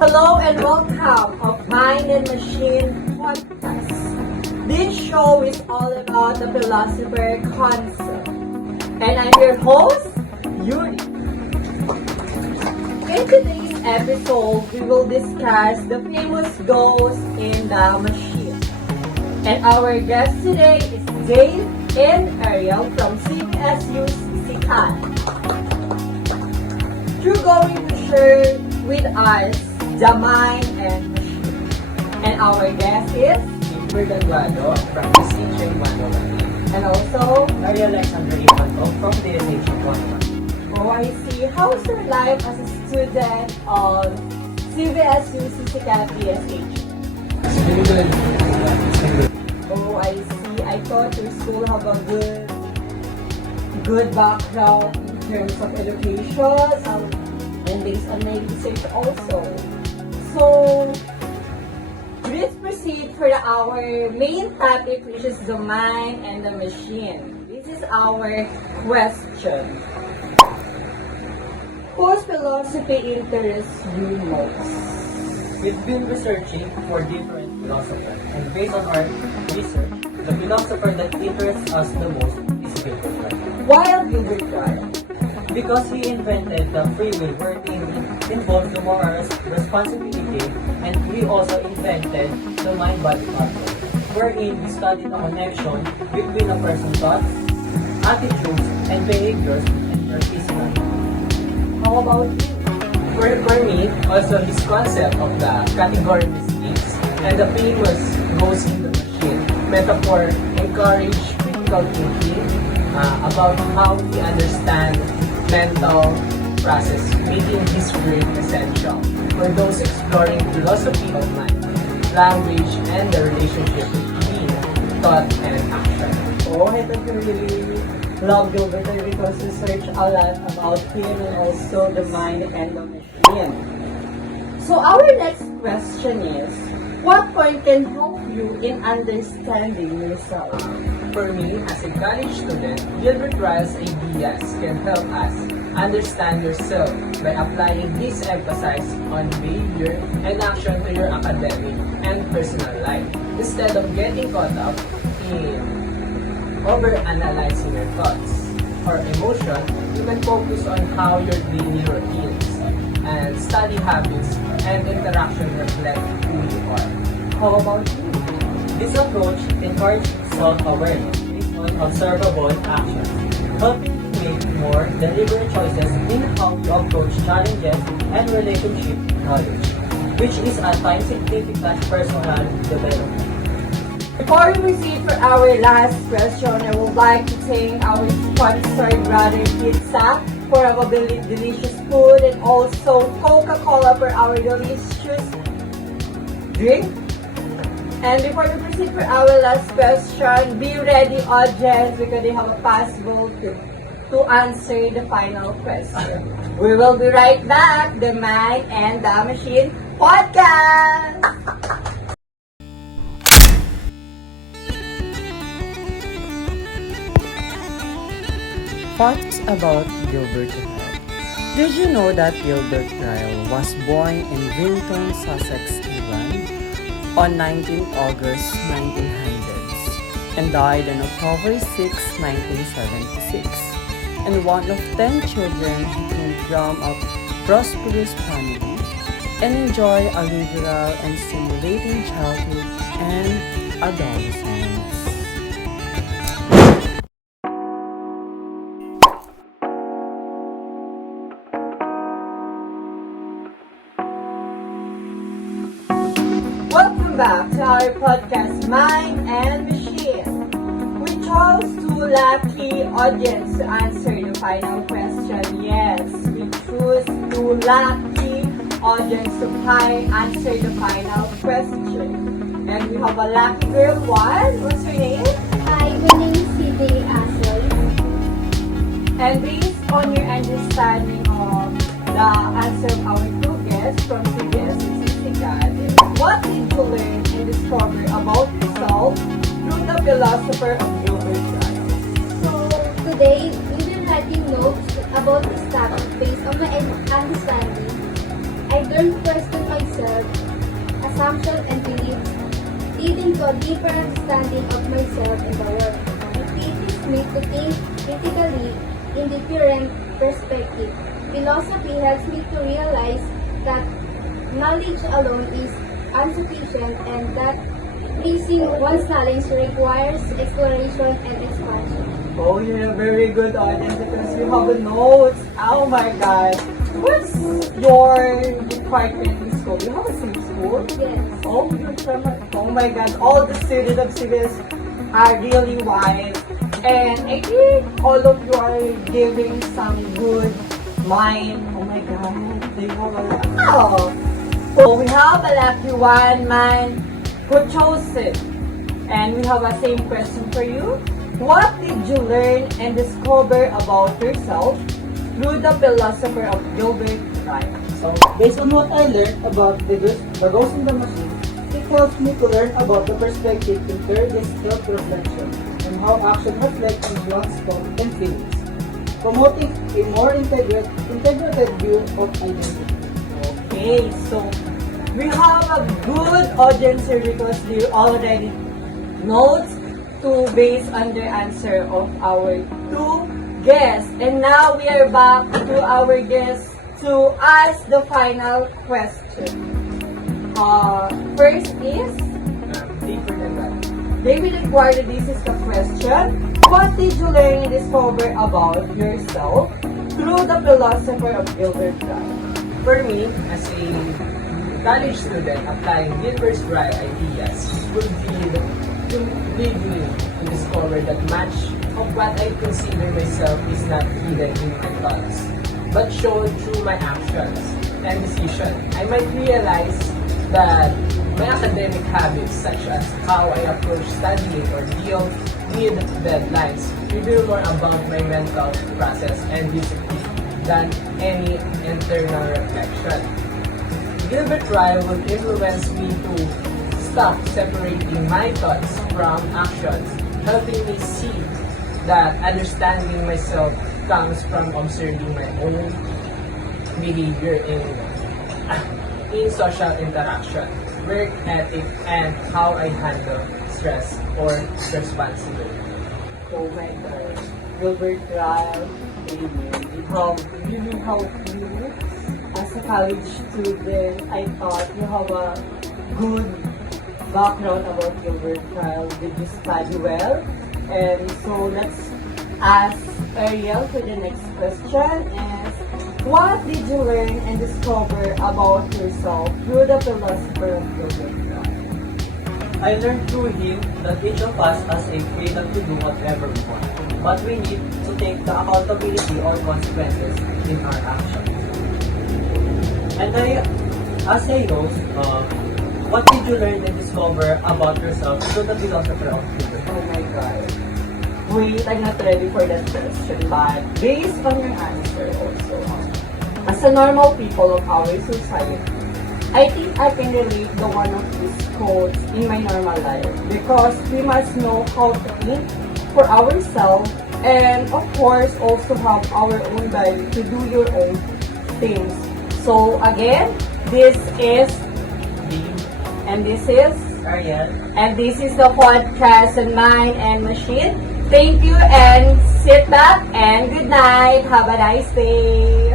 Hello and welcome of Mind and Machine podcast. This show is all about the philosopher concept. And I'm your host, Yuri. In today's episode, we will discuss the famous ghost in the machine. And our guest today is Dave and Ariel from CBSU's Sikat. You're going to share with us the mind and machine. And our guest is Gilbert from the Station 101. and also, Ryle from the Station 101. oh, I see. How's your life as a student of CBSU Sikat PSH? It's been good. It's been good. Oh, I see. I thought your school have a good background in terms of education and based on my research also. So, let's proceed for our main topic, which is the mind and the machine. This is our question. Whose philosophy interests you most? We've been researching for different philosophers, and based on our research, the philosopher that interests us the most is Gilbert. Why Gilbert Ryle? Because he invented the free will wherein it involves the moral responsibility, and he also invented the mind-body pattern, wherein we study the connection between a person's thoughts, attitudes, and behaviors and their physical. How about you? For me, also this concept of the category mistakes and the famous ghost in the machine metaphor encourage critical thinking about how we understand mental process, making this work essential for those exploring philosophy of mind, language, and the relationship between thought and action. Oh, I thought you really love Gilbert because you search a lot about him and also the mind and the machine. So our next question is, what point can help you in understanding yourself? For me, as a college student, Gilbert Ryle's ideas can help us understand yourself by applying this emphasis on behavior and action to your academic and personal life, instead of getting caught up in over-analyzing your thoughts or emotion. You can focus on how your daily routines and study habits and interaction reflect who you are. How about you? This approach encourages self-awareness based on observable actions, helping you make more deliberate choices in how you approach challenges and relationship knowledge, which is a time-significant personal development. Before we proceed for our last question, I would like to thank our sponsor, Brother Pizza, for our delicious food, and also Coca-Cola for our delicious drink. And before we proceed for our last question, be ready, audience, because they have a possible to answer the final question. We will be right back, the Mind and the Machine podcast! Facts about Gilbert Ryle. Did you know that Gilbert Ryle was born in Winton, Sussex, England on 19 August 1900s and died on October 6, 1976, and one of 10 children who came from a prosperous family and enjoy a liberal and stimulating childhood and adolescence. Welcome back to our podcast, Mind and Machine. We chose two lucky audience to answer the final question. Yes, we choose two lucky audience to answer the final question. And we have a lucky girl one. What's her name? Hi, my name is CJ Asol. And based on your understanding of the answer of our two guests from CBS and Sikat, what did you learn and discover about yourself through the philosopher of Gilbert Ryle? So, today, we will writing notes about this topic based on my understanding. I learned first to myself myself, assumptions and beliefs, leading to a deeper understanding of myself and the world. It teaches me to think critically in different perspectives. Philosophy helps me to realize that knowledge alone is insufficient and that increasing one's knowledge requires exploration and expansion. Oh, you're a very good audience because you have a notes. Oh my god. What's your department in school? You have a same school? Yes. Oh, you're from oh my god. All the students of civis are really wise. And I think all of you are giving some good mind. Oh my god. They have a oh. So we have a lucky one man who chose it. And we have a same question for you. What did you learn and discover about yourself through the philosopher of Gilbert, Ryle? So, based on what I learned about the ghost in the machine, it helps me to learn about the perspective to this self-reflection and how action reflects on one's thoughts and feelings, promoting a more integrated view of identity. Okay, so we have a good audience here because they already notes to base on the answer of our two guests. And now we are back to our guests to ask the final question. First is Deeper than that. David Eduardo, this is the question. What did you learn and discover about yourself through the philosopher of Gilbert Ryle? For me, as a college student applying Gilbert's Ryle ideas would lead me to discover that much of what I consider myself is not hidden in my thoughts, but shown through my actions and decisions. I might realize that my academic habits, such as how I approach studying or deal with deadlines, reveal more about my mental process and discipline than any internal reflection. Gilbert Ryle will influence me to stop separating my thoughts from actions, helping me see that understanding myself comes from observing my own behavior in social interaction, work ethic, and how I handle stress or responsibility. Oh my god, Gilbert Ryle, you have really helped me as a college student. I thought you have a good background about Gilbert Ryle. Did you study well? And so let's ask Ariel for the next question. Is what did you learn and discover about yourself through the philosopher of Gilbert Ryle? I learned through him that each of us has a freedom to do whatever we want, but we need to take the accountability or consequences in our actions. And as a host, what did you learn and discover about yourself through the philosopher of Gilbert? Oh my god. Wait, I'm not ready for that question, but based on your answer also, as a normal people of our society, I think I can relate the one of these quotes in my normal life because we must know how to think for ourselves and of course also have our own value to do your own things. So again, this is and this is Ariel. and this is the podcast on Mind and Machine. Thank you and sit back and good night. Have a nice day.